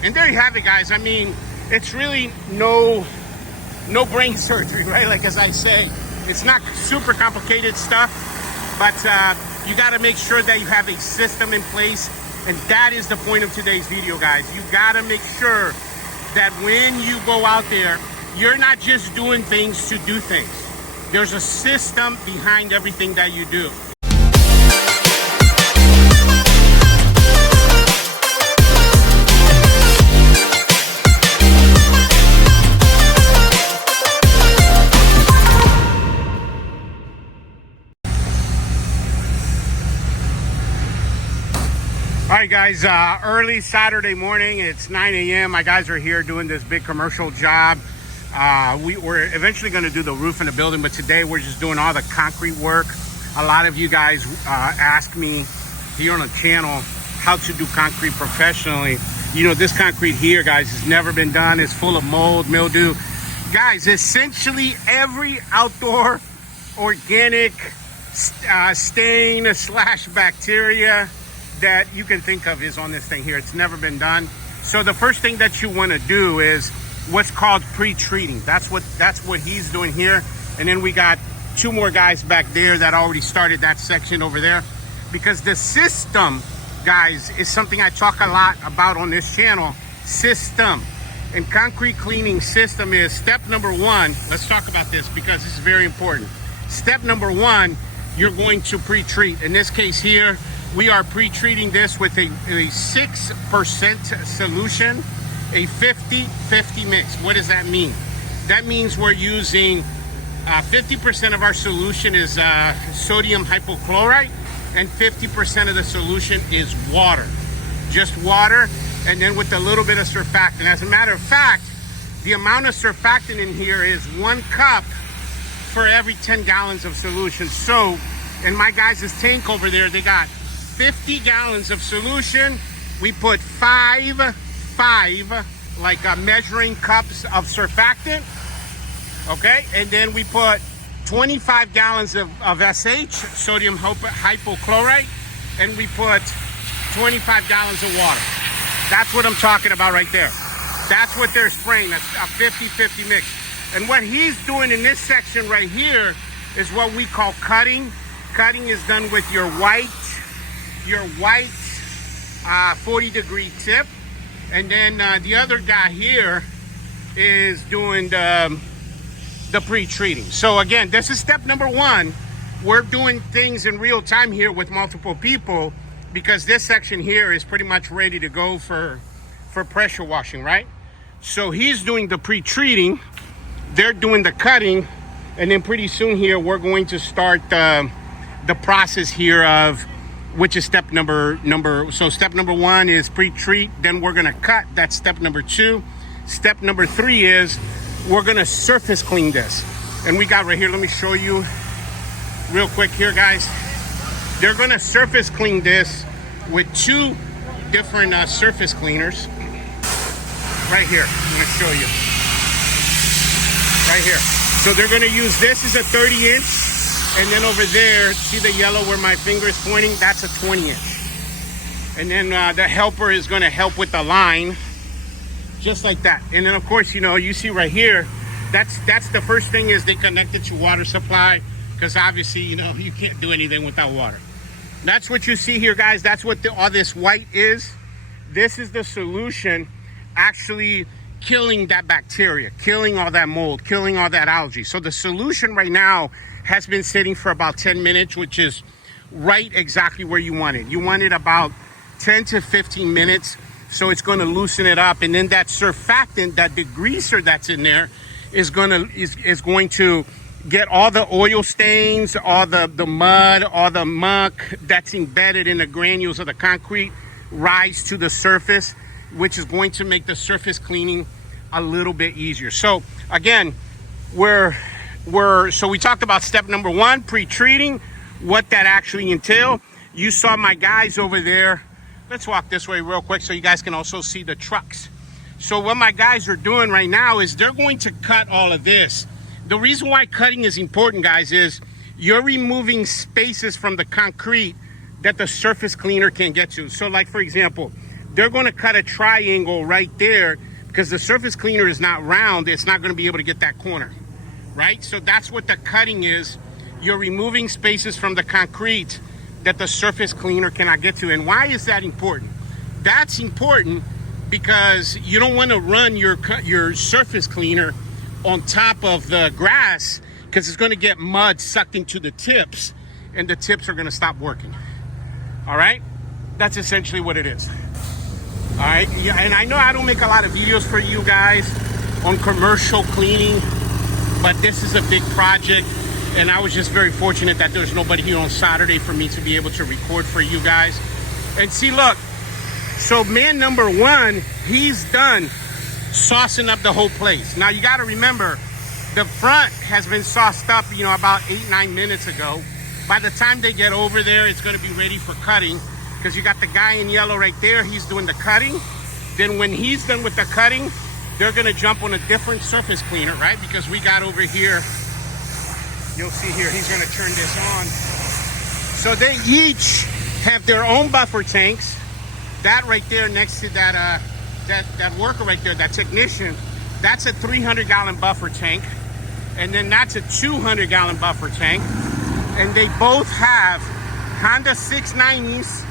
And there you have it, guys. I mean, it's really no brain surgery, right? Like, as I say, it's not super complicated stuff, but you got to make sure that you have a system in place. And that is the point of today's video, guys. You got to make sure that when you go out there, you're not just doing things to do things. There's a system behind everything that you do. All right, guys, early Saturday morning, it's 9 a.m. My guys are here doing this big commercial job. We're eventually going to do the roof in the building, but today we're just doing all the concrete work. A lot of you guys ask me here on the channel how to do concrete professionally. You know, this concrete here, guys, has never been done. It's full of mold, mildew. Guys, essentially every outdoor organic stain / bacteria that you can think of is on this thing here. It's never been done. So the first thing that you want to do is what's called pre-treating. That's what he's doing here. And then we got two more guys back there that already started that section over there. Because the system, guys, is something I talk a lot about on this channel. System. And concrete cleaning system is step number one. Let's talk about this because this is very important. Step number one, you're going to pre-treat. In this case here, we are pre-treating this with a 6% solution, a 50-50 mix. What does that mean? That means we're using 50% of our solution is sodium hypochlorite, and 50% of the solution is water. Just water, and then with a little bit of surfactant. As a matter of fact, the amount of surfactant in here is 1 cup for every 10 gallons of solution. So, in my guys' tank over there, they got 50 gallons of solution. We put five like measuring cups of surfactant, okay? And then we put 25 gallons of SH, sodium hypochlorite, and we put 25 gallons of water. That's what I'm talking about right there. That's what they're spraying. That's a 50-50 mix. And what he's doing in this section right here is what we call cutting. Cutting is done with your white 40-degree tip, and then the other guy here is doing the pre-treating. So again, this is step number one. We're doing things in real time here with multiple people because this section here is pretty much ready to go for pressure washing, right? So he's doing the pre-treating, they're doing the cutting, and then pretty soon here we're going to start the process here of which is step number. So step number one is pre-treat, then we're gonna cut. That's step number two. Step number three is we're gonna surface clean this. And we got right here, let me show you real quick here, guys. They're gonna surface clean this with two different surface cleaners. Right here, I'm gonna show you. Right here. So they're gonna use this as a 30-inch. And then over there, see the yellow where my finger is pointing? That's a 20-inch. And then the helper is going to help with the line, just like that. And then, of course, you know, you see right here, that's the first thing is they connect it to water supply, because obviously, you know, you can't do anything without water. That's what you see here, guys. That's what all this white is. This is the solution actually killing that bacteria, killing all that mold, killing all that algae. So the solution right now has been sitting for about 10 minutes, which is right exactly where you want it. You want it about 10 to 15 minutes, so it's going to loosen it up. And then that surfactant, that degreaser that's in there, is going to get all the oil stains, all the mud, all the muck that's embedded in the granules of the concrete rise to the surface, which is going to make the surface cleaning a little bit easier. So again, so we talked about step number one, pre-treating, what that actually entails. You saw my guys over there. Let's walk this way real quick so you guys can also see the trucks. So what my guys are doing right now is they're going to cut all of this. The reason why cutting is important, guys, is you're removing spaces from the concrete that the surface cleaner can't get to. So like, for example, they're going to cut a triangle right there because the surface cleaner is not round. It's not going to be able to get that corner, right? So that's what the cutting is. You're removing spaces from the concrete that the surface cleaner cannot get to. And why is that important? That's important because you don't want to run your surface cleaner on top of the grass because it's going to get mud sucked into the tips and the tips are going to stop working. All right, that's essentially what it is. All right, yeah, and I know I don't make a lot of videos for you guys on commercial cleaning, but this is a big project and I was just very fortunate that there's nobody here on Saturday for me to be able to record for you guys. And see, look, so man number one, he's done saucing up the whole place. Now you got to remember, the front has been sauced up, you know, about 8-9 minutes ago. By the time they get over there, it's going to be ready for cutting because you got the guy in yellow right there. He's doing the cutting. Then when he's done with the cutting, they're going to jump on a different surface cleaner, right? Because we got over here, you'll see here, he's going to turn this on. So they each have their own buffer tanks. That right there next to that worker right there, that technician, that's a 300-gallon buffer tank. And then that's a 200-gallon buffer tank. And they both have Honda 690s,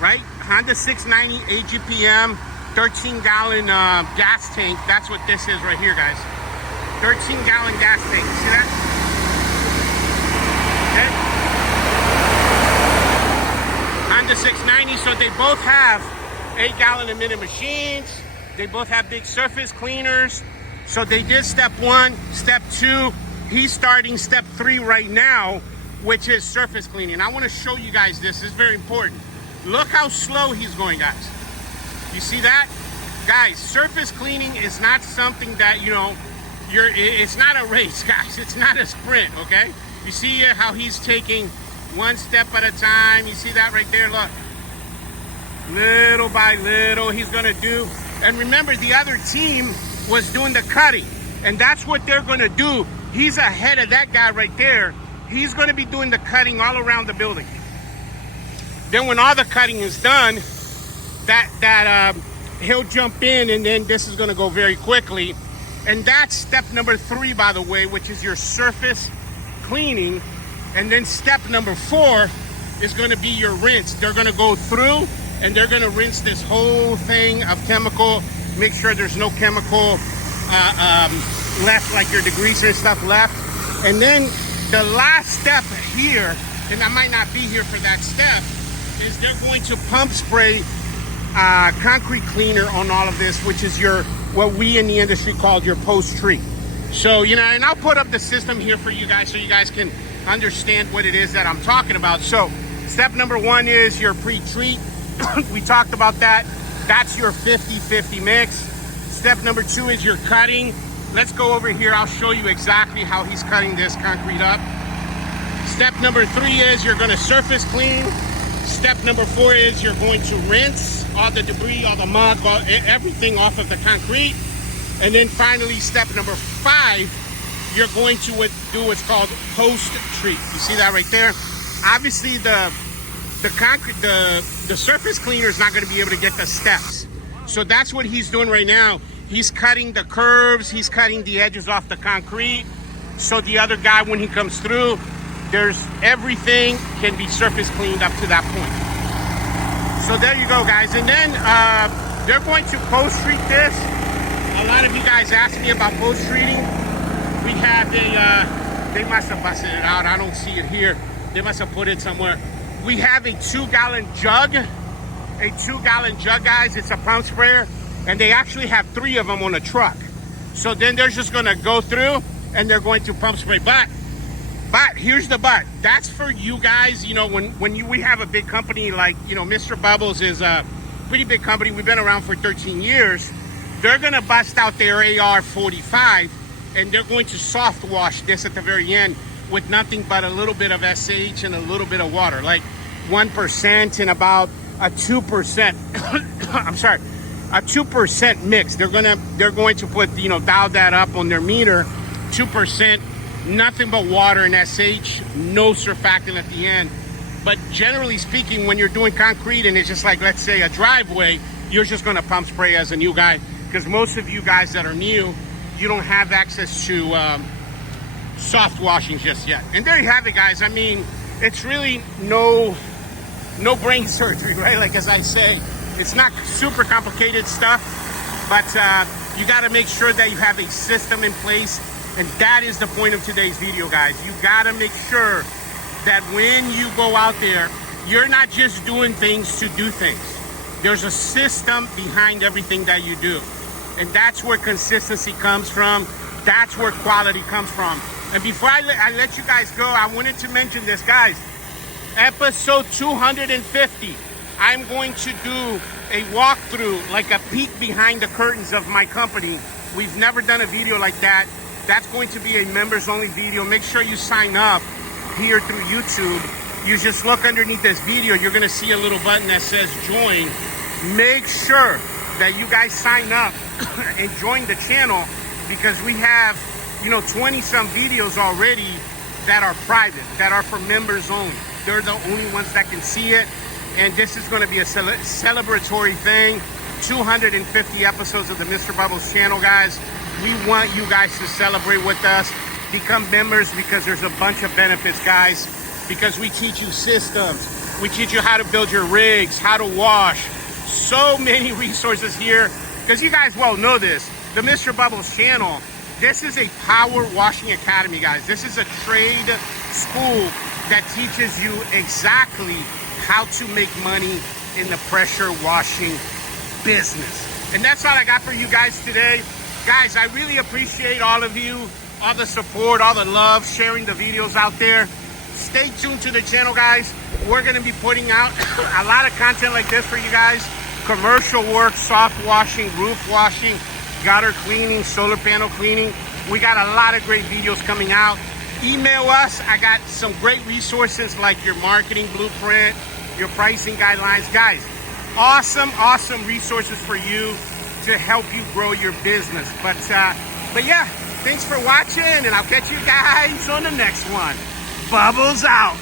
right? Honda 690 𝐒𝐕𝐄𝐏 13-gallon gas tank. That's what this is right here, guys. 13-gallon gas tank. You see that? Okay. Honda 690. So they both have 8-gallon a minute machines. They both have big surface cleaners. So they did step 1, step 2. He's starting step 3 right now, which is surface cleaning. I want to show you guys this. It's very important. Look how slow he's going, guys. You see that? Guys, surface cleaning is not something that, you know, it's not a race, guys. It's not a sprint, okay? You see how he's taking one step at a time. You see that right there? Look. Little by little, he's going to do. And remember, the other team was doing the cutting. And that's what they're going to do. He's ahead of that guy right there. He's going to be doing the cutting all around the building. Then when all the cutting is done, he'll jump in, and then this is going to go very quickly. And that's step number 3, by the way, which is your surface cleaning. And then step number 4 is going to be your rinse. They're going to go through and they're going to rinse this whole thing of chemical, make sure there's no chemical left, like your degreaser and stuff left. And then the last step here, and I might not be here for that step, is they're going to pump spray concrete cleaner on all of this, which is what we in the industry call your post-treat. So, you know, and I'll put up the system here for you guys so you guys can understand what it is that I'm talking about. So step number 1 is your pre-treat. We talked about that. That's your 50-50 mix. Step number 2 is your cutting. Let's go over here. I'll show you exactly how he's cutting this concrete up. Step number 3 is you're going to surface clean. Step number 4 is you're going to rinse all the debris, all the mud, everything off of the concrete. And then finally, step number 5, you're going to do what's called post-treat. You see that right there? Obviously, the surface cleaner is not going to be able to get the steps. So that's what he's doing right now. He's cutting the curves. He's cutting the edges off the concrete. So the other guy, when he comes through, everything can be surface cleaned up to that point. So there you go, guys. And then they're going to post-treat this. A lot of you guys asked me about post-treating. We have they must have busted it out. I don't see it here. They must have put it somewhere. We have a 2-gallon jug. A 2-gallon jug, guys. It's a pump sprayer. And they actually have 3 of them on a truck. So then they're just going to go through and they're going to pump spray. But here's the but. That's for you guys. You know, when we have a big company like, you know, Mr. Bubbles is a pretty big company. We've been around for 13 years. They're going to bust out their AR-45 and they're going to soft wash this at the very end with nothing but a little bit of SH and a little bit of water, like 1% and about a 2%. I'm sorry, a 2% mix. They're going to put, you know, dial that up on their meter, 2%, nothing but water and SH, no surfactant at the end. But generally speaking, when you're doing concrete and it's just like, let's say, a driveway, you're just going to pump spray as a new guy, because most of you guys that are new, you don't have access to soft washing just yet. And there you have it, guys. I mean, it's really no brain surgery, right? Like, as I say, it's not super complicated stuff, but you got to make sure that you have a system in place. And that is the point of today's video, guys. You got to make sure that when you go out there, you're not just doing things to do things. There's a system behind everything that you do. And that's where consistency comes from. That's where quality comes from. And before I let you guys go, I wanted to mention this, guys. Episode 250, I'm going to do a walkthrough, like a peek behind the curtains of my company. We've never done a video like that. That's going to be a members only video. Make sure you sign up here through YouTube. You just look underneath this video, you're gonna see a little button that says join. Make sure that you guys sign up and join the channel, because we have, 20 some videos already that are private, that are for members only. They're the only ones that can see it. And this is going to be a celebratory thing. 250 episodes of the Mr. Bubbles channel, guys. We want you guys to celebrate with us. Become members, because there's a bunch of benefits, guys. Because we teach you systems. We teach you how to build your rigs, how to wash. So many resources here. Because you guys well know this. The Mr. Bubbles channel, this is a power washing academy, guys. This is a trade school that teaches you exactly how to make money in the pressure washing business. And that's all I got for you guys today. Guys, I really appreciate all of you, all the support, all the love, sharing the videos out there. Stay tuned to the channel, guys. We're going to be putting out a lot of content like this for you guys. Commercial work, soft washing, roof washing, gutter cleaning, solar panel cleaning. We got a lot of great videos coming out. Email us. I got some great resources like your marketing blueprint, your pricing guidelines. Guys, awesome resources for you to help you grow your business. But yeah, thanks for watching, and I'll catch you guys on the next one. Bubbles out.